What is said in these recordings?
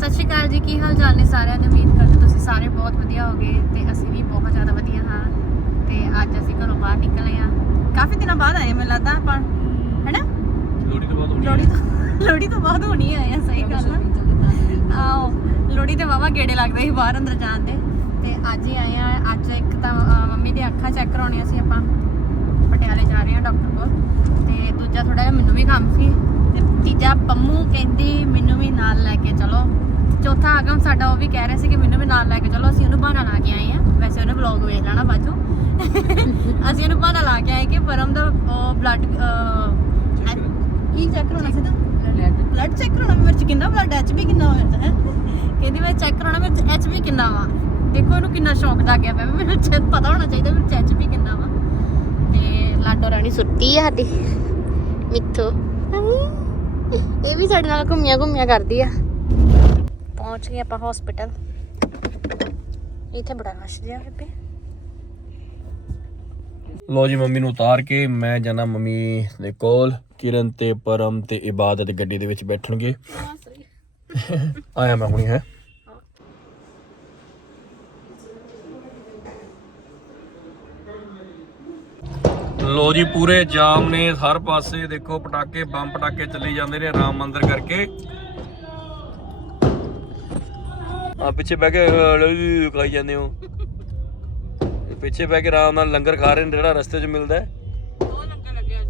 ਸਤਿ ਸ਼੍ਰੀ ਅਕਾਲ ਜੀ ਕੀ ਹਾਲ ਚਾਲ ਨੇ ਸਾਰਿਆਂ ਦੇ? ਉਮੀਦ ਕਰਦੇ ਤੁਸੀਂ ਸਾਰੇ ਬਹੁਤ ਵਧੀਆ ਹੋਗੇ ਤੇ ਅਸੀਂ ਵੀ ਬਹੁਤ ਜ਼ਿਆਦਾ ਵਧੀਆ ਹਾਂ। ਤੇ ਅੱਜ ਅਸੀਂ ਘਰੋਂ ਬਾਹਰ ਨਿਕਲੇ ਆ ਕਾਫੀ ਦਿਨਾਂ ਬਾਅਦ ਆਏ ਮੈਨੂੰ ਲੱਗਦਾ ਆਪਾਂ ਹੈਨਾ? ਲੋੜੀ ਤੋਂ ਬਾਅਦ ਹੋਣੀ ਲੋੜੀ ਤੋਂ ਲੋੜੀ ਤੋਂ ਬਾਅਦ ਹੋਣੀ ਆਏ ਆ ਸਹੀ ਗੱਲ ਆ। ਆਓ ਲੋੜੀ ਤੇ ਵਾਵਾ ਗੇੜੇ ਲੱਗਦੇ ਸੀ ਬਾਹਰ ਅੰਦਰ ਜਾਣ ਦੇ। ਤੇ ਅੱਜ ਹੀ ਆਏ ਆ ਅੱਜ ਇੱਕ ਤਾਂ ਮੰਮੀ ਦੀ ਅੱਖਾਂ ਚੈੱਕ ਕਰਾਉਣੀਆਂ ਸੀ ਆਪਾਂ। ਪਟਿਆਲੇ ਜਾ ਰਹੇ ਆ ਡਾਕਟਰ ਕੋਲ। ਤੇ ਦੂਜਾ ਥੋੜਾ ਜਿਹਾ ਮੈਨੂੰ ਵੀ ਕੰਮ ਸੀ। ਤੀਜਾ ਪੰਮੂ ਕਹਿੰਦੀ ਮੈਨੂੰ ਵੀ ਨਾਲ ਲੈ ਕੇ ਚਲੋ। ਚੌਥਾ ਆਗਮ ਸਾਡਾ ਉਹ ਵੀ ਕਹਿ ਰਿਹਾ ਸੀ ਕਿ ਮੈਨੂੰ ਵੀ ਨਾਲ ਲੈ ਕੇ ਚਲੋ ਅਸੀਂ ਉਹਨੂੰ ਬਹਾਨਾ ਲਾ ਕੇ ਆਏ ਆ ਵੈਸੇ ਉਹਨੇ ਵਲੌਗ ਵੇਖ ਲੈਣਾ ਬਾਅਦੋਂ ਅਸੀਂ ਉਹਨੂੰ ਬਹਾਨਾ ਲਾ ਕੇ ਆਏ ਕਿ ਪਰਮ ਦਾ ਉਹ ਬਲੱਡ ਕੀ ਚੈੱਕ ਕਰਾਉਣਾ ਸੀ ਤਾਂ? ਬਲੱਡ ਚੈੱਕ ਕਰਾਉਣਾ ਮੇਰੇ ਚ ਕਿੰਨਾ ਬਲੱਡ ਐਚਬੀ ਕਿੰਨਾ ਹੋਇਆ ਹੈ ਕਹਿੰਦੀ ਮੈਂ ਚੈੱਕ ਕਰਾਉਣਾ ਮੇਰੇ ਚ ਐਚਬੀ ਕਿੰਨਾ ਵਾ? ਦੇਖੋ ਇਹਨੂੰ ਕਿੰਨਾ ਸ਼ੌਕ ਪਿਆ ਵੀ ਮੈਨੂੰ ਚ ਪਤਾ ਹੋਣਾ ਚਾਹੀਦਾ ਮੇਰੇ ਚ ਐਚਬੀ ਕਿੰਨਾ ਵਾ। ਤੇ ਲਾਡੋ ਰਾਣੀ ਸੁੱਤੀ ਆ ਸਾਡੀ। ਮਿੱਥੋ। ਇਹ ਵੀ ਸਾਡੇ ਨਾਲ ਘੁੰਮੀਆਂ ਘੁੰਮੀਆਂ ਕਰਦੀ ਆ। ਪਹੁੰਚ ਗਏ ਆਪਾਂ ਹਸਪੀਟਲ ਇੱਥੇ ਬੜਾ ਰਸ਼ ਜਿਹਾ ਹੈ ਪੇ ਲੋ ਜੀ ਮੰਮੀ ਨੂੰ ਉਤਾਰ ਕੇ ਮੈਂ ਜਾਣਾ ਮੰਮੀ ਦੇ ਕੋਲ। ਕਿਰਨ ਤੇ ਪਰਮ ਤੇ ਇਬਾਦਤ ਗੱਡੀ ਦੇ ਵਿੱਚ ਬੈਠਣਗੇ। ਆਇਆ ਮੈਂ ਹੁਣੀ ਹੈ। ਲੋ ਜੀ ਪੂਰੇ ਜਾਮ ਨੇ ਹਰ ਪਾਸੇ ਦੇਖੋ ਪਟਾਕੇ ਬੰਬ ਪਟਾਕੇ ਚੱਲੇ ਜਾਂਦੇ ਨੇ ਰਾਮ ਮੰਦਿਰ ਕਰਕੇ। ਆ ਪਿੱਛੇ ਬਹਿ ਕੇ ਅਹ, ਖਾਈ ਜਾਂਦੇ ਹੋ। ਪਿੱਛੇ ਬਹਿ ਕੇ ਆਰਾਮ ਨਾਲ ਲੰਗਰ ਖਾ ਰਹੇ ਨੇ ਜਿਹੜਾ ਰਸਤੇ 'ਚ ਮਿਲਦਾ ਹੈ।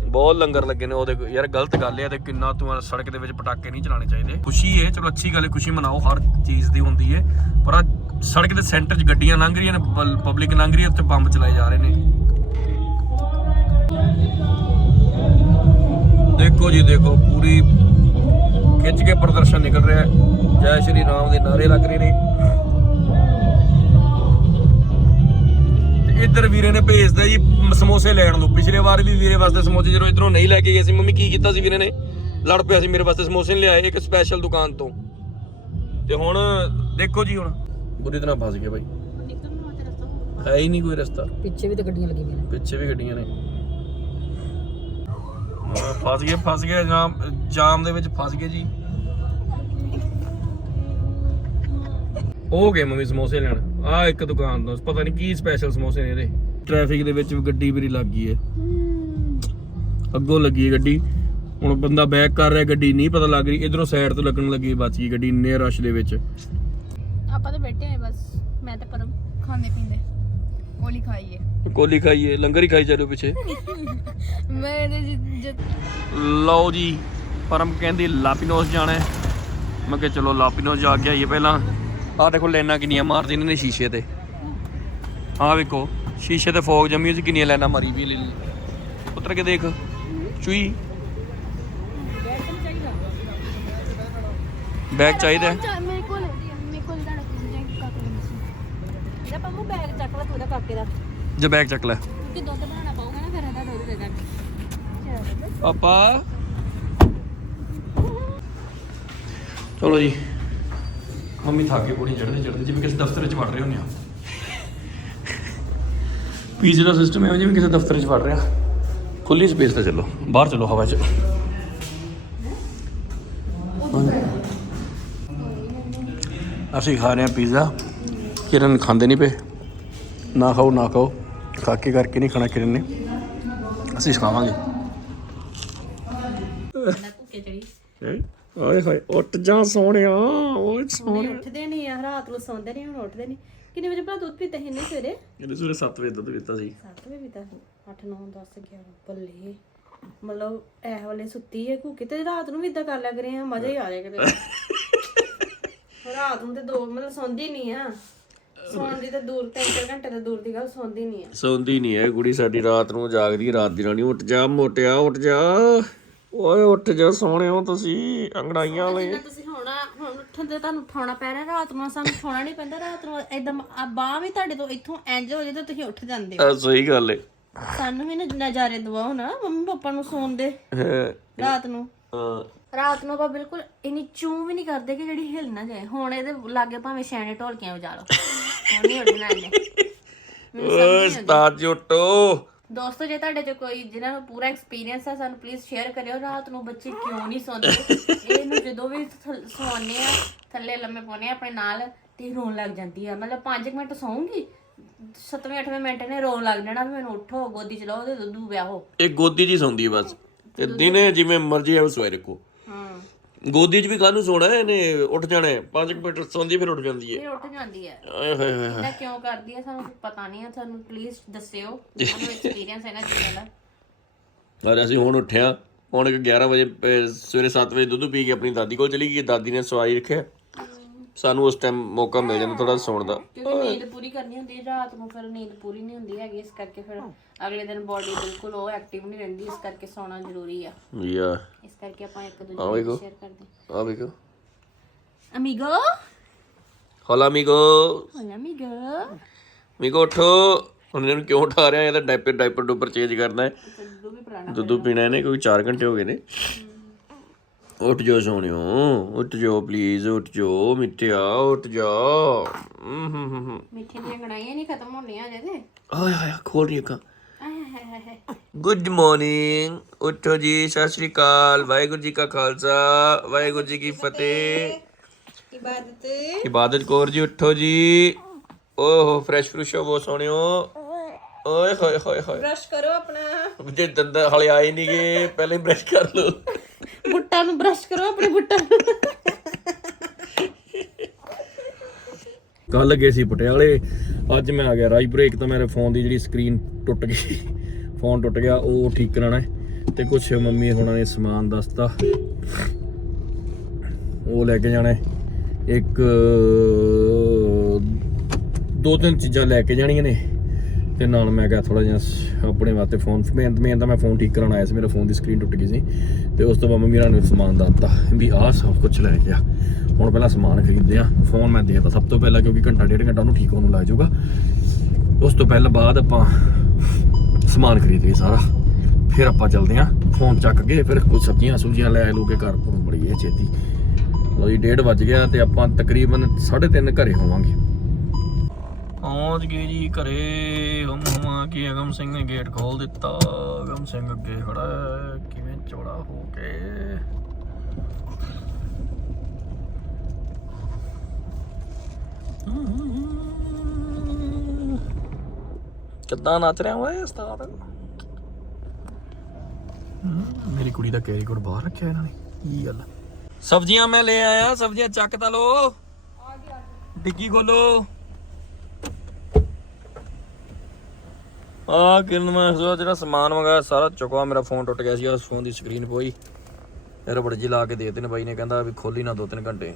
ਬਹੁਤ ਲੰਗਰ ਲੱਗੇ ਨੇ ਉਹਦੇ ਯਾਰ ਗਲਤ ਗੱਲ ਹੈ ਤੇ ਕਿੰਨਾ ਤੂੰ ਸੜਕ ਦੇ ਵਿੱਚ ਪਟਾਕੇ ਨਹੀਂ ਚਲਾਉਣੇ ਚਾਹੀਦੇ। ਖੁਸ਼ੀ ਹੈ ਚਲੋ ਅੱਛੀ ਗੱਲ ਹੈ ਖੁਸ਼ੀ ਮਨਾਓ ਹਰ ਚੀਜ਼ ਦੀ ਹੁੰਦੀ ਹੈ। ਪਰ ਸੜਕ ਦੇ ਸੈਂਟਰ 'ਚ ਗੱਡੀਆਂ ਲੰਘ ਰਹੀਆਂ ਨੇ ਪਬਲਿਕ ਲੰਘ ਰਹੀ ਹੈ ਉੱਤੇ ਬੰਬ ਚਲਾਏ ਜਾ ਰਹੇ ਨੇ। ਦੇਖੋ ਜੀ ਦੇਖੋ ਪੂਰੀ ਖਿੱਚ ਕੇ ਪ੍ਰਦਰਸ਼ਨ ਨਿਕਲ ਰਿਹਾ ਹੈ। ਜੈ ਸ਼੍ਰੀ ਰਾਮ ਦੇ ਨਾਰੇ ਲੱਗ ਰਹੇ ਨੇ। ਇੱਧਰ ਵੀਰੇ ਨੇ ਭੇਜਦਾ ਜੀ ਸਮੋਸੇ ਲੈਣ ਨੂੰ। ਪਿਛਲੇ ਵਾਰ ਵੀ ਵੀਰੇ ਵਾਸਤੇ ਸਮੋਸੇ ਜਦੋਂ ਇਧਰੋਂ ਨਹੀਂ ਲੈ ਕੇ ਗਏ ਸੀ ਮੰਮੀ ਕੀ ਕੀਤਾ ਸੀ ਵੀਰੇ ਨੇ? ਲੜ ਪਿਆ ਸੀ ਮੇਰੇ ਵਾਸਤੇ ਸਮੋਸੇ ਨਹੀਂ ਲਿਆਏ ਇੱਕ ਸਪੈਸ਼ਲ ਦੁਕਾਨ ਤੋਂ। ਤੇ ਹੁਣ ਦੇਖੋ ਜੀ ਹੁਣ। ਬੁਰੀ ਤਰ੍ਹਾਂ ਫਸ ਗਿਆ ਬਾਈ। ਹੈ ਹੀ ਨਹੀਂ ਕੋਈ ਰਸਤਾ। ਪਿੱਛੇ ਵੀ ਤਾਂ ਗੱਡੀਆਂ ਲੱਗੀਆਂ ਨੇ। ਪਿੱਛੇ ਵੀ ਗੱਡੀਆਂ ਨੇ। ਫਸ ਗਏ ਫਸ ਗਏ ਜਾਮ ਜਾਮ ਦੇ ਵਿੱਚ ਫਸ ਗਏ ਜੀ। ਹੋ ਗਏ ਮੰਮੀ ਸਮੋਸੇ ਲੈਣ। ਆ ਇੱਕ ਦੁਕਾਨ ਤੋਂ, ਪਤਾ ਨਹੀਂ ਕੀ ਸਪੈਸ਼ਲ ਸਮੋਸੇ ਨੇ ਇਹਦੇ। ਟ੍ਰੈਫਿਕ ਦੇ ਵਿੱਚ ਗੱਡੀ ਮੇਰੀ ਲੱਗ ਗਈ ਹੈ ਅੱਗੋਂ ਲੱਗੀ ਗੱਡੀ। ਹੁਣ ਬੰਦਾ ਬੈਕ ਕਰ ਰਿਹਾ, ਗੱਡੀ ਨਹੀਂ ਪਤਾ ਲੱਗ ਰਹੀ। ਇਧਰੋਂ ਸਾਈਡ ਤੋਂ ਲੱਗਣ ਲੱਗੀ, ਬਚ ਗਈ ਗੱਡੀ ਇੰਨੇ ਰਸ਼ ਦੇ ਵਿੱਚ। ਆਪਾਂ ਤਾਂ ਬੈਠੇ ਹੋਏ ਬਸ, ਮੈਂ ਤੇ ਪਰਮ ਖਾਂਦੇ ਪੀਂਦੇ। ਖਾਈਏ। ਕੋਲੀ ਖਾਈਏ ਲੰਗਰ ਹੀ ਖਾਈ ਚੱਲੋ ਪਿੱਛੇ। ਮੈਂ ਇਹਦੇ ਲਓ ਜੀ ਪਰਮ ਕਹਿੰਦੀ ਲਾਪਿਨੋਸ ਜਾਣਾ ਹੈ। ਮੈਂ ਕਿਹਾ ਚਲੋ ਲਾਪਿਨੋਸ ਜਾ ਕੇ ਆਈਏ ਪਹਿਲਾਂ। ਆਹ ਦੇਖੋ ਲੈਣਾ ਕਿੰਨੀਆਂ ਮਾਰਦੀ ਨੇ ਸ਼ੀਸ਼ੇ ਤੇ। ਆਹ ਵੇਖੋ ਸ਼ੀਸ਼ੇ ਤੇ ਫੋਗ ਜੰਮੀ ਸੀ ਕਿੰਨੀਆਂ ਲੈਣਾ ਮਾਰੀ ਵੀ ਉਤਰ ਕੇ ਦੇਖ ਚੂਈ ਬੈਗ ਚਾਹੀਦਾ? ਮੇਰੇ ਕੋਲ ਮਸ਼ੀਨ ਇਹਦਾ ਪੰਮੂ ਬੈਗ ਚੱਕ ਲੈ ਤੂੰ ਇਹਦਾ ਕਾਕੇ ਦਾ। ਜੇ ਬੈਗ ਚੱਕ ਲੈ। ਕਿਉਂਕਿ ਦੁੱਧ ਬਣਾਉਣਾ ਪਊਗਾ ਨਾ ਫਿਰ ਇਹਦਾ ਦੁੱਧ ਦੇ ਦਾਂਗੇ। ਪਾਪਾ ਚਲੋ ਜੀ। ਮੰਮੀ ਥੱਕ ਕੇ ਪੂਰੀ ਚੜਦੇ ਚੜਦੇ ਜਿਵੇਂ ਕਿਸੇ ਦਫ਼ਤਰ 'ਚ ਵੜ ਰਹੇ ਹੁੰਦੇ ਆ। ਪੀਜ਼ੇ ਦਾ ਸਿਸਟਮ ਹੈ ਜਿਵੇਂ ਕਿਸੇ ਦਫ਼ਤਰ 'ਚ ਵੜ ਰਿਹਾ। ਖੁੱਲੀ ਸਪੇਸ ਤੇ ਚੱਲੋ। ਬਾਹਰ ਚੱਲੋ ਹਵਾ 'ਚ। ਅਸੀਂ ਖਾ ਰਹੇ ਹਾਂ ਪੀਜ਼ਾ। ਕਿਰਨ ਖਾਂਦੇ ਨਹੀਂ ਪਏ? ਨਾ ਖਾਓ ਨਾ ਖਾਓ। ਖਾ ਕੇ ਕਰਕੇ ਨਹੀਂ ਖਾਣਾ ਕਿਰਨ ਨੇ। ਅਸੀਂ ਭੁੱਖੇ ਚੜੀ ਓਏ ਹੋਏ ਉੱਠ ਜਾ ਸੋਹਣਿਆ ਓਏ ਹੁਣੇ ਉੱਠਦੇ ਨਹੀਂ ਆ ਰਾਤ ਨੂੰ ਸੌਂਦੇ ਨਹੀਂ ਹੁਣ ਉੱਠਦੇ ਨਹੀਂ। ਕਿੰਨੇ ਵਜੇ ਭਲਾ ਦੁੱਧ ਪੀਤੇ ਸੀ ਨਹੀਂ ਸਵੇਰੇ? ਇਹਨੇ ਸਵੇਰੇ 7 ਵਜੇ ਦੁੱਧ ਪੀਤਾ ਸੀ। 7 ਵਜੇ ਪੀਤਾ ਸੀ। 8 9 10 11 ਬੱਲੇ। ਮਤਲਬ ਇਹ ਵਾਲੇ ਸੁੱਤੀ ਹੈ ਭੁੱਖੀ ਤੇ ਰਾਤ ਨੂੰ ਵੀ ਇਦਾਂ ਕਰ ਲਿਆ ਕਰੇ ਆ ਮਜ਼ਾ ਹੀ ਆ ਜਾਏ ਕਿਤੇ। ਰਾਤ ਨੂੰ ਤੇ ਦੋ ਮਤਲਬ ਸੌਂਦੀ ਨਹੀਂ ਆ। ਸੌਣ ਦੀ ਤਾਂ ਦੂਰ ਤਿੰਨ ਚਾਰ ਘੰਟੇ ਤੋਂ ਦੂਰ ਦੀ ਗੱਲ ਸੌਂਦੀ ਨਹੀਂ ਆ। ਸੌਂਦੀ ਨਹੀਂ ਹੈ ਕੁੜੀ ਸਾਡੀ ਰਾਤ ਨੂੰ ਜਾਗਦੀ ਹੈ, ਰਾਤ ਦੀ ਰਾਣੀ। ਉੱਠ ਜਾ ਮੋਟਿਆ ਉੱਠ ਜਾ। ਓਏ ਉੱਠ ਜਾ ਸੋਹਣਿਓ ਤੁਸੀਂ ਅੰਗੜਾਈਆਂ ਤੁਸੀਂ ਹੋਣਾ ਹੁਣ ਉੱਠਣ ਤੇ ਤੁਹਾਨੂੰ ਉਠਾਉਣਾ ਪੈ ਰਿਹਾ ਰਾਤ ਨੂੰ ਸਾਨੂੰ ਉਠਾਉਣਾ ਨਹੀਂ ਪੈਂਦਾ ਰਾਤ ਨੂੰ ਏਦਾਂ ਆ ਬਾਹ ਵੀ ਤੁਹਾਡੇ ਤੋਂ ਇੱਥੋਂ ਇੰਜ ਹੋ ਜੇ ਤੇ ਤੁਸੀਂ ਉੱਠ ਜਾਂਦੇ ਹੋ। ਆ, ਸਹੀ ਗੱਲ ਏ। ਸਾਨੂੰ ਵੀ ਨਾ ਨਜ਼ਾਰੇ ਦਵਾਓ ਨਾ ਮੰਮੀ ਪਾਪਾ ਨੂੰ ਸੌਣ ਦੇ। ਹੈ, ਰਾਤ ਨੂੰ। ਹਾਂ, ਰਾਤ ਨੂੰ ਆਪਾਂ ਬਿਲਕੁਲ ਇਨੀ ਚੂੰ ਵੀ ਨਹੀਂ ਕਰਦੇ ਕਿ ਜਿਹੜੀ ਹਿਲ ਨਾ ਜਾਏ। ਹੁਣ ਇਹਦੇ ਲਾਗੇ ਭਾਵੇਂ ਛੈਣੇ ਢੋਲਕੀਆਂ ਵਜਾ ਲਓ। ਉੱਡਣਾ ਓਏ ਉਸਤਾਦ ਜੀ ਉੱਠੋ। ਦੋਸਤੋ ਜੇ ਤੁਹਾਡੇ ਚ ਕੋਈ ਜਿਹਨਾਂ ਨੂੰ ਪੂਰਾ ਐਕਸਪੀਰੀਅੰਸ ਹੈ ਸਾਨੂੰ ਪਲੀਜ਼ ਸ਼ੇਅਰ ਕਰਿਓ। ਰਾਤ ਨੂੰ ਬੱਚੇ ਕਿਉਂ ਨਹੀਂ ਸੌਂਦੇ? ਇਹਨੂੰ ਜਦੋਂ ਵੀ ਸੌਂਦੇ ਆ ਥੱਲੇ ਲੰਮੇ ਪਾਉਨੇ ਆ ਆਪਣੇ ਨਾਲ ਤੇ ਰੋਣ ਲੱਗ ਜਾਂਦੀ ਆ। ਮਤਲਬ 5 ਮਿੰਟ ਸੌਂਗੀ 7ਵੇਂ 8ਵੇਂ ਮਿੰਟ ਨੇ ਰੋਣ ਲੱਗ ਜਾਣਾ ਵੀ ਮੈਨੂੰ ਉੱਠੋ ਗੋਦੀ ਚ ਲਓ ਤੇ ਦੁੱਧ ਵਿਆਹੋ। ਇਹ ਗੋਦੀ 'ਚ ਹੀ ਸੌਂਦੀ ਬਸ। ਤੇ ਦਿਨੇ ਜਿਵੇਂ ਮਰਜ਼ੀ ਹੈ ਸੋਏ ਰੱਖੋ ਗੋਦੀ 'ਚ ਵੀ ਕਾਹਨੂੰ ਸੋਣਾ ਹੈ? ਇਹਨੇ ਉੱਠ ਜਾਣਾ 5 ਮਿੰਟ ਸੌਂਦੀ ਫਿਰ ਉੱਠ ਜਾਂਦੀ ਹੈ। ਫਿਰ ਉੱਠ ਜਾਂਦੀ ਹੈ। ਆਏ ਹੋਏ ਹੋਏ ਇਹਦਾ ਕਿਉਂ ਕਰਦੀ ਹੈ? ਸਾਨੂੰ ਪਤਾ ਨਹੀਂ ਹੈ। ਸਾਨੂੰ ਪਲੀਜ਼ ਦੱਸਿਓ। ਤੁਹਾਨੂੰ ਐਕਸਪੀਰੀਅੰਸ ਹੈ ਨਾ ਚੀਜ਼ਾਂ ਦਾ। ਔਰ ਅਸੀਂ ਹੁਣ ਉੱਠਿਆ। ਹੁਣ ਇੱਕ 11 ਵਜੇ ਅਹ, ਸਵੇਰੇ 7 ਵਜੇ ਦੁੱਧ ਪੀ ਕੇ ਆਪਣੀ ਦਾਦੀ ਕੋਲ ਚਲੀ ਗਈ। ਦਾਦੀ ਨੇ ਸਵਾਈ ਰੱਖਿਆ। ਸਾਨੂੰ ਉਸ ਟਾਈਮ ਮੌਕਾ ਮਿਲ ਜਾਂਦਾ ਥੋੜਾ ਸੌਣ ਦਾ। ਕਿਉਂਕਿ ਨੀਂਦ ਪੂਰੀ ਕਰਨੀ ਹੁੰਦੀ ਹੈ ਰਾਤ ਨੂੰ ਫਿਰ ਨੀਂਦ ਪੂਰੀ ਨਹੀਂ ਹੁੰਦੀ ਹੈਗੀ ਇਸ ਕਰਕੇ ਫਿਰ ਅਗਲੇ ਦਿਨ ਬਾਡੀ ਬਿਲਕੁਲ ਉਹ ਐਕਟਿਵ ਨਹੀਂ ਰਹਿੰਦੀ ਇਸ ਕਰਕੇ ਸੌਣਾ ਜ਼ਰੂਰੀ ਆ। ਯਾ। ਇਸ ਕਰਕੇ ਆਪਾਂ ਇੱਕ ਦੂਜੇ ਆਹ ਨੂੰ। ਸ਼ੇਅਰ ਕਰਦੇ ਆ ਵੇਖੋ। ਅਮੀਗੋ? ਹੋਲਾ ਅਮੀਗੋ। ਹੋਲਾ ਅਮੀਗੋ। ਅਮੀਗੋ ਉਠੋ। ਹੁਣ ਇਹਨੂੰ ਕਿਉਂ ਉਠਾ ਰਿਹਾ ਇਹ ਤਾਂ ਡਾਈਪਰ ਡਾਈਪਰ ਡੂਪਰ ਚੇਂਜ ਕਰਨਾ ਹੈ। ਦੁੱਧ ਵੀ ਪੁਰਾਣਾ ਦੁੱਧ ਪੀਣਾ ਇਹਨੇ ਕੋਈ 4 ਘੰਟੇ ਹੋ ਗਏ ਨੇ। ਉੱਠ ਜਾਓ ਸੋਹਣਿਓ ਉੱਠ ਜਾਓ ਪਲੀਜ਼ ਉੱਠ ਜਾਓ ਮਿੱਠਿਆ ਉੱਠ ਜਾ। ਹਮ ਹਮ ਹਮ ਹਮ। ਮਿੱਠੇ ਦੀਆਂ ਗਣਾਈਆਂ ਨਹੀਂ ਖਤਮ ਹੋਣੀਆਂ ਅਜੇ ਤੇ? ਆਏ ਹਾਏ ਖੋਲ ਰਹੀ ਹਾਏ ਗੁੱਡ ਮਾਰਨਿੰਗ ਉੱਠੋ ਜੀ ਸਤਿ ਸ਼੍ਰੀ ਅਕਾਲ ਵਾਹਿਗੁਰੂ ਜੀ ਕਾ ਖਾਲਸਾ ਵਾਹਿਗੁਰੂ ਜੀ ਕੀ ਫਤਿਹ। ਇਬਾਦਤ। ਇਬਾਦਤ ਕੌਰ ਜੀ ਉੱਠੋ ਜੀ। ਓਹ ਫਰੈਸ਼ ਫਰੂਸ਼ ਹੋ ਸੋਹਣਿਓ। ਓਏ ਹੋਏ ਹੋਏ ਹੋਏ। ਬ੍ਰਸ਼ ਕਰੋ ਆਪਣਾ। ਜੇ ਦੰਦ ਹਲੇ ਆਏ ਨਹੀਂ ਗਏ ਪਹਿਲਾਂ ਬ੍ਰਸ਼ ਕਰ ਲਓ। ਬੁੱਟਾ ਨੂੰ ਬ੍ਰਸ਼ ਕਰੋ ਆਪਣੇ ਬੁੱਟਾ ਕੱਲ ਗਏ ਸੀ ਪਟਿਆਲੇ, ਅੱਜ ਮੈਂ ਆ ਗਿਆ ਰਾਜਪੁਰੇ, ਇੱਕ ਤਾਂ ਮੇਰੇ ਫੋਨ ਦੀ ਜਿਹੜੀ ਸਕਰੀਨ ਟੁੱਟ ਗਈ ਫੋਨ ਟੁੱਟ ਗਿਆ, ਉਹ ਠੀਕ ਕਰਾਣਾ ਤੇ ਕੁਝ ਮੰਮੀ ਹੁਣਾਂ ਨੇ ਸਮਾਨ ਦੱਸਤਾ। ਉਹ ਲੈ ਕੇ ਜਾਣਾ ਇੱਕ, ਦੋ ਤਿੰਨ ਚੀਜ਼ਾਂ ਲੈ ਕੇ ਜਾਣੀਆਂ ਨੇ। ਤੇ ਨਾਲ ਮੈਂ ਕਿਹਾ ਥੋੜਾ ਜਿਹਾ ਆਪਣੇ ਵਾਸਤੇ ਫੋਨ ਮੈਂ ਮੇਨ ਤਾਂ ਮੈਂ ਫੋਨ ਠੀਕ ਕਰਾਉਣ ਆਇਆ ਸੀ, ਮੇਰਾ ਫੋਨ ਦੀ ਸਕਰੀਨ ਟੁੱਟ ਗਈ ਸੀ ਤੇ ਉਸ ਤੋਂ ਬਾਅਦ ਮੰਮੀ ਨੇ ਸਮਾਨ ਦੱਸਤਾ ਵੀ ਆਹ ਸਭ ਕੁਝ ਲੈ ਗਿਆ ਹੁਣ ਪਹਿਲਾਂ ਸਮਾਨ ਖਰੀਦਦੇ ਆ ਫੋਨ ਮੈਂ ਦੇਤਾ ਸਭ ਤੋਂ ਪਹਿਲਾਂ ਕਿਉਂਕਿ ਘੰਟਾ, ਡੇਢ ਘੰਟਾ ਉਹਨੂੰ ਠੀਕ ਹੋਣ ਨੂੰ ਲੱਗ ਜਾਊਗਾ। ਉਸ ਤੋਂ ਪਹਿਲਾਂ ਬਾਅਦ ਆਪਾਂ ਸਮਾਨ ਖਰੀਦ ਖਰੀਦੀਏ ਸਾਰਾ। ਫਿਰ ਆਪਾਂ ਚੱਲਦੇ ਆ ਫੋਨ ਚੱਕ ਕੇ ਫਿਰ ਕੁਝ ਸਬਜ਼ੀਆਂ ਸੁਬਜ਼ੀਆਂ ਲੈ ਲੂ ਕੇ ਘਰ ਕੋਲ ਬੜੀ ਹੈ ਛੇਤੀ। ਲੋ ਜੀ 1:30 ਵੱਜ ਗਿਆ ਤੇ ਆਪਾਂ ਤਕਰੀਬਨ 3:30 ਘਰੇ ਹੋਵਾਂਗੇ। ਪਹੁੰਚ ਗਏ ਜੀ ਘਰੇ। ਹਮ ਹਮਾ ਕੇ ਅਗਮ ਸਿੰਘ ਨੇ ਗੇਟ ਖੋਲ ਦਿੱਤਾ। ਅਗਮ ਸਿੰਘ ਅੱਗੇ ਖੜਾ ਕਿਵੇਂ ਚੌੜਾ ਹੋ ਕੇ। ਕਿੱਦਾਂ ਨੱਚ ਰਿਹਾ ਓਏ ਉਸਤਾਦ? ਮੇਰੀ ਕੁੜੀ ਦਾ ਕੈਰੀ ਬਾਹਰ ਰੱਖਿਆ ਇਹਨਾਂ ਨੇ। ਕੀ ਗੱਲ? ਸਬਜ਼ੀਆਂ ਮੈਂ ਲੈ ਆਇਆ। ਸਬਜ਼ੀਆਂ ਚੱਕ ਤਾ ਲੋ ਡਿੱਗੀ ਖੋਲੋ। ਆ ਕਿਰਨ ਮੈਂ ਸੋ ਜਿਹੜਾ ਸਮਾਨ ਮੰਗਾਇਆ ਸਾਰਾ ਚੁੱਕਾ ਮੇਰਾ ਫੋਨ ਟੁੱਟ ਗਿਆ ਸੀ ਉਸ ਫੋਨ ਦੀ ਸਕਰੀਨ ਪੋਈ। ਰਬੜ ਜੀ ਲਾ ਕੇ ਦੇ ਦੇਣ ਬਾਈ ਨੇ ਕਹਿੰਦਾ ਵੀ ਖੋਲੀ ਨਾ ਦੋ ਤਿੰਨ ਘੰਟੇ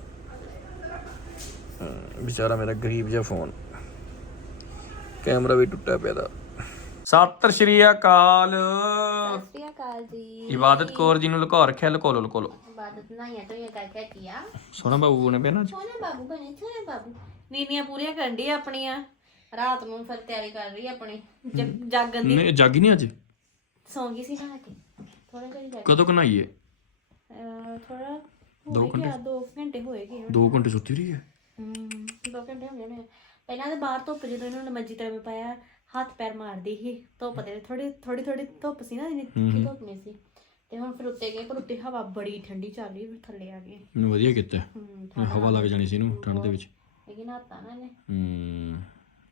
ਵਿਚਾਰਾ ਮੇਰਾ ਗਰੀਬ ਜਿਹਾ ਫੋਨ ਕੈਮਰਾ ਵੀ ਟੁੱਟਿਆ ਪਿਆ ਦਾ ਸਤਿ ਸ਼੍ਰੀ ਅਕਾਲ। ਸਤਿ ਸ਼੍ਰੀ ਅਕਾਲ ਜੀ। ਇਬਾਦਤ ਕੌਰ ਜੀ ਨੂੰ ਲੁਕਾ ਰੱਖਿਆ ਲੁਕੋ ਲੋ ਲੁਕੋ ਲੋ ਇਬਾਦਤ ਨਾ ਇਹ ਤਾਂ ਇਹ ਕਰਕੇ ਕੀਆ ਸੋਹਣਾ ਬਾਬੂ ਨੇ ਪਿਆ ਨਾ ਅੱਜ। ਸੋਹਣੇ ਬਾਬੂ ਬਣੇ ਸੋਹਣੇ ਬਾਬੂ। ਨੀਨੀਆਂ ਪੂਰੀਆਂ ਕਰਨ ਆ ਆਪਣੀਆਂ। ਰਾਤ ਨੂੰ ਫਿਰ ਤਿਆਰੀ ਕਰ ਰਹੀ ਆ ਆਪਣੀ ਜਾਗਣ ਦੀ। ਨਹੀਂ ਜਾਗੀ ਨਹੀਂ ਅੱਜ? ਸੌਂ ਗਈ ਸੀ ਨਾ ਕੇ ਥੋੜਾ ਜਿਹਾ ਜਾਗ। ਕਦੋਂ ਕਨਾਈਏ ਥੋੜਾ ਦੋ ਹੋ ਗਿਆ 2 ਘੰਟੇ ਹੋਏ ਗਏ 2 ਘੰਟੇ ਸੁੱਤੀ ਰਹੀ ਹੈ ਹਮ 2 ਘੰਟੇ ਹੋ ਗਏ ਨੇ। ਪਹਿਲਾਂ ਤਾਂ ਬਾਹਰ ਧੁੱਪ ਜਦੋਂ ਇਹਨਾਂ ਨੇ ਮੰਜੀ ਤੇ ਪਾਇਆ ਹੱਥ ਪੈਰ ਮਾਰਦੀ ਸੀ। ਧੁੱਪ ਦੇ ਥੋੜੀ ਥੋੜੀ ਥੋੜੀ ਧੁੱਪ ਸੀ ਨਾ ਇੰਨੀ ਤਿੱਖੀ ਧੁੱਪ ਨਹੀਂ ਸੀ। ਤੇ ਹੁਣ ਫਿਰ ਉੱਤੇ ਗਏ ਪਰ ਉੱਤੇ ਹਵਾ ਬੜੀ ਠੰਡੀ ਚੱਲ ਰਹੀ ਫਿਰ ਥੱਲੇ ਆ ਗਏ। ਮੈਨੂੰ ਵਧੀਆ ਕੀਤਾ। ਹਮ ਹਵਾ ਲੱਗ ਜਾਣੀ ਸੀ ਇਹਨੂੰ ਠੰਡ ਦੇ ਵਿੱਚ। ਲੇਕਿਨ ਹੱਥਾਂ ਨਾ ਨੇ ਹੂੰ।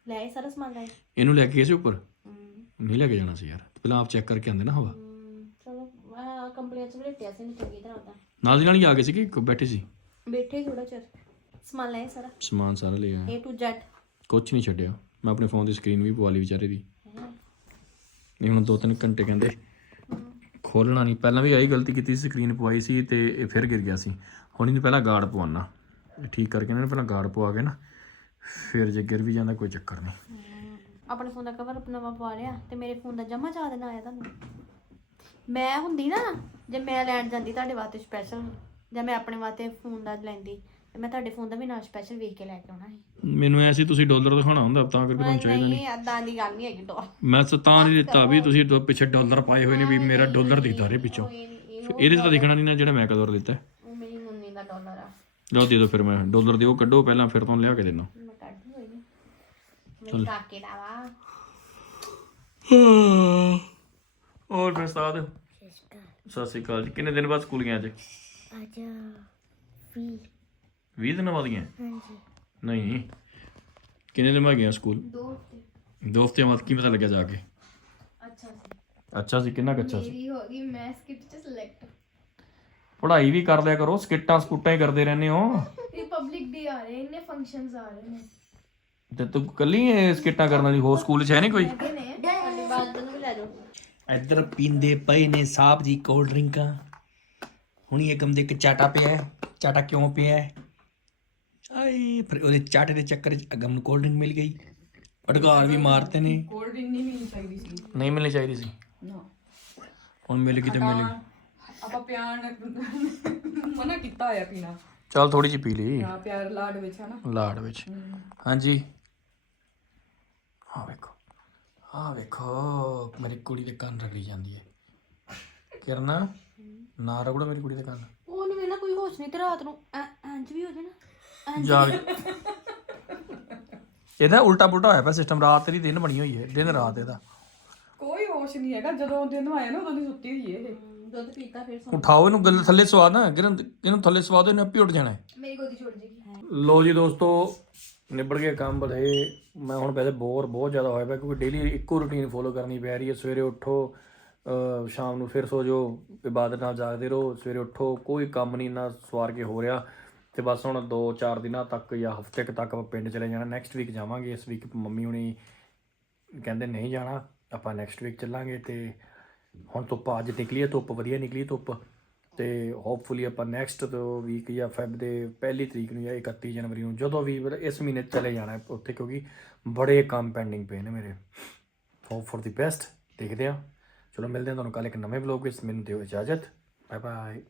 ਲੈ ਸਾਰਾ ਸਮਾਨ ਲੈ ਆਏ। ਇਹਨੂੰ ਲੈ ਕੇ ਗਏ ਸੀ ਉੱਪਰ? ਹਮ ਨਹੀਂ ਲੈ ਕੇ ਜਾਣਾ ਸੀ ਯਾਰ। ਪਹਿਲਾਂ ਆਪ ਚੈੱਕ ਕਰਕੇ ਆਂਦੇ ਨਾ ਹਵਾ। ਹਮ, ਚਲੋ ਮੈਂ ਕੰਪਲੀਟ ਚ ਬਲੇਟਿਆ ਸੀ ਨਹੀਂ ਚੰਗੀ ਤਰ੍ਹਾਂ ਤਾਂ ਨਾਲ ਦੀ ਨਾਲ ਹੀ ਆ ਗਏ ਸੀ ਕਿ ਬੈਠੇ ਸੀ? ਬੈਠੇ ਥੋੜਾ ਚਿਰ। ਸਮਾਨ ਲੈ ਆਏ ਸਾਰਾ। ਸਮਾਨ ਸਾਰਾ ਲੈ ਆਇਆ। A to Z ਕੁਝ ਨਹੀਂ ਛੱਡਿਆ। ਮੈਂ ਆਪਣੇ ਫੋਨ ਦੀ ਸਕਰੀਨ ਵੀ ਪਵਾ ਲਈ ਵਿਚਾਰੇ ਦੀ। ਨਹੀਂ ਹੁਣ ਦੋ ਤਿੰਨ ਘੰਟੇ ਕਹਿੰਦੇ ਖੋਲਣਾ ਨਹੀਂ। ਪਹਿਲਾਂ ਵੀ ਆਈ ਗਲਤੀ ਕੀਤੀ ਸੀ ਸਕਰੀਨ ਪਵਾਈ ਸੀ ਤੇ ਇਹ ਫਿਰ ਗਿਰ ਗਿਆ ਸੀ। ਹੁਣ ਇਹਨੂੰ ਪਹਿਲਾਂ ਗਾਰਡ ਪਵਾਉਣਾ। ਇਹ ਠੀਕ ਕਰਕੇ ਇਹਨਾਂ ਨੇ ਪਹਿਲਾਂ ਗਾਰਡ ਪਵਾ ਕੇ ਨਾ ਫਿਰ ਜੇ ਗਿਰ ਵੀ ਜਾਂਦਾ ਕੋਈ ਚੱਕਰ ਨਹੀਂ। ਆਪਣੇ ਫੋਨ ਦਾ ਕਵਰ ਨਵਾਂ ਪਵਾ ਲਿਆ ਤੇ ਮੇਰੇ ਫੋਨ ਦਾ ਜਮਾ ਚਾਹ ਦੇਣਾ ਆਇਆ ਤੁਹਾਨੂੰ। ਮੈਂ ਹੁੰਦੀ ਨਾ ਜੇ ਮੈਂ ਲੈਣ ਜਾਂਦੀ ਤੁਹਾਡੇ ਵਾਸਤੇ ਸਪੈਸ਼ਲ ਜਾਂ ਮੈਂ ਆਪਣੇ ਵਾਸਤੇ ਫੋਨ ਦਾ ਲੈਂਦੀ ਤੇ ਮੈਂ ਤੁਹਾਡੇ ਫੋਨ ਦਾ ਵੀ ਨਾਲ ਸਪੈਸ਼ਲ ਵੇਖ ਕੇ ਲੈ ਕੇ ਆਉਣਾ ਸੀ। ਮੈਨੂੰ ਐ ਸੀ ਤੁਸੀਂ ਡਾਲਰ ਦਿਖਾਉਣਾ ਹੁੰਦਾ ਤਾਂ ਕਰਕੇ ਤੁਹਾਨੂੰ ਚਾਹੀਦਾ ਨਹੀਂ ਏਦਾਂ ਦੀ ਗੱਲ ਨਹੀਂ ਹੈਗੀ ਟੋ ਮੈਂ ਤਾਂ ਤਾਂ ਨਹੀਂ ਦਿੱਤਾ ਵੀ ਤੁਸੀਂ ਦੋ ਪਿੱਛੇ ਡਾਲਰ ਪਾਏ ਹੋਏ ਨੇ ਵੀ ਮੇਰਾ ਡਾਲਰ ਦਿਖਦਾ ਰਹੇ ਪਿੱਛੋਂ। ਫਿਰ ਇਹਦੇ 'ਚ ਤਾਂ ਦਿਖਣਾ ਨਹੀਂ ਨਾ ਜਿਹੜਾ ਮੈਂ ਕਦੋਂ ਦਿੱਤਾ। ਉਹ ਮੇਰੀ ਮੰਮੀ ਦਾ ਡਾਲਰ ਆ। ਲਓ ਦੇ ਦਿਓ ਫਿਰ ਮੈਂ ਡਾਲਰ ਦਿਓ ਕੱਢੋ ਪਹਿਲਾਂ ਫਿਰ ਤੁਹਾਨੂੰ ਲਿਆ ਕੇ ਦੇਣਾ। ਮੇਰੇ ਕਾਕੇ ਦਾ ਵਾ। ਹੋਰ ਫਿਰ ਸਾਦ ਸਤਿ ਸ਼੍ਰੀ ਅਕਾਲ ਜੀ। ਕਿੰਨੇ ਦਿਨ ਬਾਅਦ ਸਕੂਲ ਗਏ ਅੱਜ? ਅੱਜ ਵੀ 20 ਦਿਨਾਂ ਬਾਅਦ ਗਏ ਹਾਂਜੀ। ਨਹੀਂ। ਕਿੰਨੇ ਦਿਨ ਬਾਅਦ ਗਏ ਸਕੂਲ? ਦੋ ਹਫ਼ਤੇ। ਦੋ ਬਾਅਦ ਕੀ ਪਤਾ ਲੱਗਿਆ ਜਾ ਕੇ? ਅੱਛਾ ਸੀ। ਅੱਛਾ ਸੀ। ਕਿੰਨਾ ਕੁ ਅੱਛਾ ਸੀ? ਮੇਰੀ ਹੋ ਗਈ ਮੈਥ ਕਿਟ ਚ ਸਿਲੈਕਟ ਪੜ੍ਹਾਈ ਵੀ ਕਰ ਲਿਆ ਕਰੋ। ਸਕਿੱਟਾਂ ਸਕੂਟਾਂ ਹੀ ਕਰਦੇ ਰਹਿੰਦੇ ਹੋ। ਰਿਪਬਲਿਕ ਡੇ ਆ ਰਹੇ। ਇੰਨੇ ਫੰਕਸ਼ਨਸ ਆ ਰਹੇ ਨੇ। ਤੇ ਤੂੰ ਕੱਲੀ ਇਹ ਸਕਿੱਟਾਂ ਕਰਨ ਵਾਲੀ? ਹੋਰ ਸਕੂਲ 'ਚ ਹੈ ਨਹੀਂ ਕੋਈ? ਨੇ ਨੂੰ ਇੱਧਰ ਪੀਂਦੇ ਪਏ ਨੇ ਸਾਹਿਬ ਜੀ ਕੋਲਡ ਡਰਿੰਕਾਂ। ਹੁਣੀ ਏਕਮ ਦੇ ਇੱਕ ਚਾਟਾ ਪਿਆ ਹੈ। ਚਾਟਾ ਕਿਉਂ ਪਿਆ ਹੈ? ਆਏ ਫਿਰ ਉਹਦੇ ਚਾਟੇ ਦੇ ਚੱਕਰ 'ਚ ਅਗਮ ਨੂੰ ਕੋਲਡ ਡਰਿੰਕ ਮਿਲ ਗਈ। ਅਡਗਾਰ ਵੀ ਮਾਰਤੇ ਨੇ। ਨਹੀਂ ਮਿਲਣੀ ਚਾਹੀਦੀ ਸੀ। ਹੁਣ ਮਿਲ ਗਈ ਤੇ ਮਿਲ ਗਈ। ਆਪਾਂ ਪਿਆਰ ਮਨਾ ਕੀਤਾ ਹੋਇਆ ਪੀਣਾ। ਚੱਲ ਥੋੜੀ ਜਿਹੀ ਪੀ ਲਈ। ਆ ਪਿਆਰ ਲਾਡ ਵਿੱਚ ਹਨਾ? ਲਾੜ ਵਿੱਚ। ਹਾਂਜੀ। ਆ ਵੇਖੋ ਆ ਵੇਖੋ ਮੇਰੀ ਕੁੜੀ ਦੇ ਕੰਨ ਰਗੜੀ ਜਾਂਦੀ ਹੈ। ਕਿਰਨਾ ਨਾ ਰਗੜੋ ਮੇਰੀ ਕੁੜੀ ਦੇ ਕੰਨ। ਉਹਨੂੰ ਵੇਲਾ ਕੋਈ ਹੋਸ਼ ਨਹੀਂ ਤੇ ਰਾਤ ਨੂੰ। ਐ- ਇੰਝ ਵੀ ਹੋ ਜਾਣਾ। ਜਾ ਇਹਦਾ ਉਲਟਾ ਪੁਲਟਾ ਹੋਇਆ ਪਿਆ ਸਿਸਟਮ ਰਾਤ ਤੇਰੀ ਦਿਨ ਬਣੀ ਹੋਈ ਹੈ ਦਿਨ ਰਾਤ ਇਹਦਾ। ਕੋਈ ਹੋਸ਼ ਨਹੀਂ ਹੈਗਾ ਜਦੋਂ ਦਿਨ ਆਇਆ ਨਾ ਉਦੋਂ ਦੀ ਸੁੱਤੀ ਹੋਈ ਹੈ ਇਹ। ਦੁੱਧ ਪੀਤਾ ਫਿਰ ਉਠਾਓ ਇਹਨੂੰ ਗੱਲ ਥੱਲੇ ਸਵਾ ਨਾ ਕਿਰਨ ਇਹਨੂੰ ਥੱਲੇ ਸਵਾ ਦੋ ਇਹਨੇ ਆਪੇ ਉੱਠ ਜਾਣਾ। ਮੇਰੀ ਗੋਦੀ ਛੋੜ ਜੇਗੀ। ਲੋ ਜੀ ਦੋਸਤੋ ਨਿਬੜ ਗਏ ਕੰਮ ਬੜੇ ਮੈਂ ਹੁਣ ਵੈਸੇ ਬੋਰ ਬਹੁਤ ਜ਼ਿਆਦਾ ਹੋਇਆ ਪਿਆ ਕਿਉਂਕਿ ਡੇਲੀ ਇੱਕੋ ਰੁਟੀਨ ਫੋਲੋ ਕਰਨੀ ਪੈ ਰਹੀ ਹੈ। ਸਵੇਰੇ ਉੱਠੋ ਸ਼ਾਮ ਨੂੰ ਫਿਰ ਸੋ ਜਾਓ ਇਬਾਦਤ ਨਾਲ ਜਾਗਦੇ ਰਹੋ। ਸਵੇਰੇ ਉੱਠੋ, ਕੋਈ ਕੰਮ ਨਹੀਂ, ਨਾ ਸਵਾਰ ਕੇ ਹੋ ਰਿਹਾ। ਤੇ ਬਸ ਹੁਣ 2-4 ਦਿਨਾਂ ਤੱਕ ਜਾਂ ਹਫ਼ਤੇ ਕੁ ਤੱਕ ਆਪਾਂ ਪਿੰਡ ਚਲੇ ਜਾਣਾ। ਨੈਕਸਟ ਵੀਕ ਜਾਵਾਂਗੇ। ਇਸ ਵੀਕ ਮੰਮੀ ਹੁਣੀ ਕਹਿੰਦੇ ਨਹੀਂ ਜਾਣਾ। ਆਪਾਂ ਨੈਕਸਟ ਵੀਕ ਚੱਲਾਂਗੇ ਤੇ ਹੁਣ ਧੁੱਪ ਅੱਜ ਨਿਕਲੀ ਹੈ। ਧੁੱਪ ਵਧੀਆ ਨਿਕਲੀ ਧੁੱਪ। ਤੇ ਹੋਪਫੁਲੀ ਆਪਾਂ ਨੈਕਸਟ ਵੀਕ ਜਾਂ ਫੈਬ ਦੇ ਪਹਿਲੀ ਤਰੀਕ ਨੂੰ ਜਾਂ 31 ਜਨਵਰੀ ਨੂੰ ਜਦੋਂ ਵੀ ਮਤਲਬ ਇਸ ਮਹੀਨੇ ਚਲੇ ਜਾਣਾ ਉੱਥੇ, ਕਿਉਂਕਿ ਬੜੇ ਕੰਮ ਪੈਂਡਿੰਗ ਪਏ ਨੇ ਮੇਰੇ। ਹੋਪ ਫॉर ਦੀ ਬੈਸਟ ਦੇਖਦੇ ਆ ਚਲੋ ਮਿਲਦੇ ਹਾਂ ਤੁਹਾਨੂੰ ਕੱਲ ਇੱਕ ਨਵੇਂ ਵਲੌਗ ਵਿੱਚ। ਮੈਨੂੰ ਦਿਓ ਇਜਾਜ਼ਤ। Bye bye